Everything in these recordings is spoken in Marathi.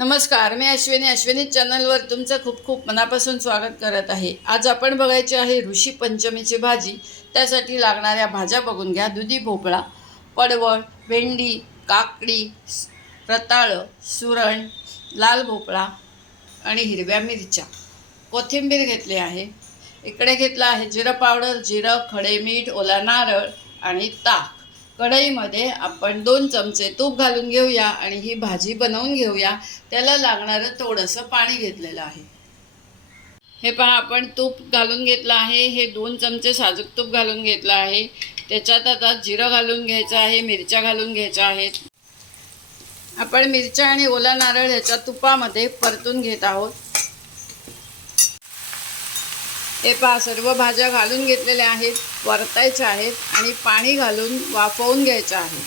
नमस्कार, मी अश्विनी चॅनलवर तुमचं खूप खूप मनापासून स्वागत करत आहे। आज आपण बघायची आहे ऋषी पंचमीची भाजी। त्यासाठी लागणाऱ्या भाज्या बघून घ्या। दुधी भोपळा, पडवळ, भेंडी, काकडी, रताळं, सुरण, लाल भोपळा आणि हिरव्या मिरच्या, कोथिंबीर घेतली आहे। इकडे घेतला आहे जिरा पावडर, जिरं, खडे मीठ, ओला नारळ आणि ताक। कढईमध्ये आपण 2 चमचे तूप घालून घेऊया आणि ही भाजी बनवून घेऊया। त्याला लागणारं थोडंसं पाणी घेतलेलं आहे। हे पहा, आपण तूप घालून घेतलं आहे। हे 2 चमचे साजूक तूप घालून घेतलं आहे। त्याच्यात आता जिरं घालून घ्यायचं आहे, मिरच्या घालून घ्यायच्या आहेत। आपण मिरच्या आणि ओला नारळ ह्याच्या तुपामध्ये परतून घेत आहोत। हे पहा, सर्व भाज्या घालून घेतलेल्या आहेत, परतायच्या आहेत आणि पाणी घालून वाफवून घ्यायचं आहे।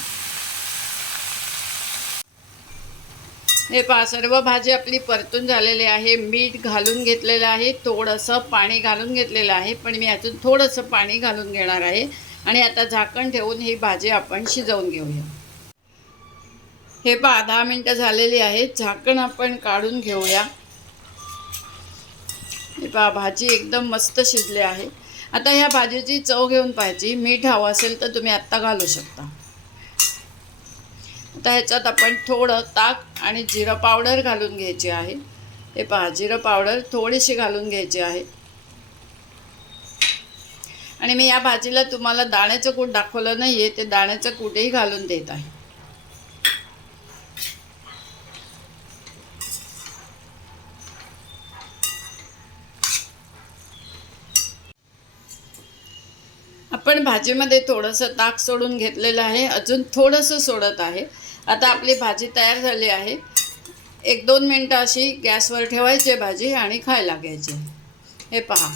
हे पहा, सर्व भाजी आपली परतून झालेली आहे। मीठ घालून घेतलेलं आहे, थोडंसं पाणी घालून घेतलेलं आहे, पण मी यातून थोडंसं पाणी घालून घेणार आहे आणि आता झाकण ठेवून ही भाजी आपण शिजवून घेऊया। हे पहा, 10 मिनिटं झालेली आहेत। झाकण आपण काढून घेऊया। हे पहा, भाजी एकदम मस्त शिजली आहे। आता ह्या भाजीची चव घेऊन पाहायची। मीठ हवं असेल तर तुम्ही आत्ता घालू शकता। आता ह्याच्यात आपण थोडं ताक आणि जिरा पावडर घालून घ्यायची आहे। हे पहा, जिरा पावडर थोडीशी घालून घ्यायची आहे आणि मी या भाजीला तुम्हाला दाण्याचं कूट दाखवलं नाहीये, ते दाण्याचं कूटही घालून देत आहे। आपण भाजीमध्ये थोडंसं ताक सोडून घेतलेलं आहे, अजून थोडंसं सोडत आहे। आता आपली भाजी तयार झाली आहे। 1-2 मिनटं अशी गॅसवर ठेवायची भाजी आणि खायला घ्यायची। हे पहा,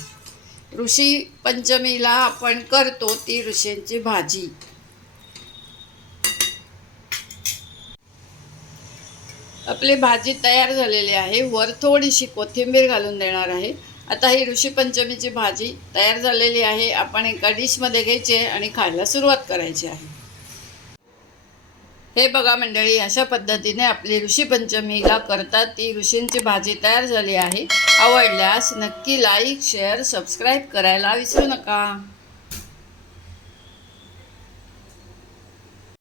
ऋषी पंचमीला आपण करतो ती ऋषींची भाजी। आपली भाजी तयार झालेली आहे। वर थोडीशी कोथिंबीर घालून देणार आहे। आता ही ऋषी पंचमीची भाजी तयार झालेली आहे। आपण एका डिशमध्ये घ्यायची आहे आणि खायला सुरुवात करायची आहे। हे बघा मंडळी, अशा पद्धतीने आपली ऋषी पंचमीला करतात ती ऋषींची भाजी तयार झाली आहे। आवडल्यास नक्की लाईक, शेअर, सबस्क्राईब करायला विसरू नका।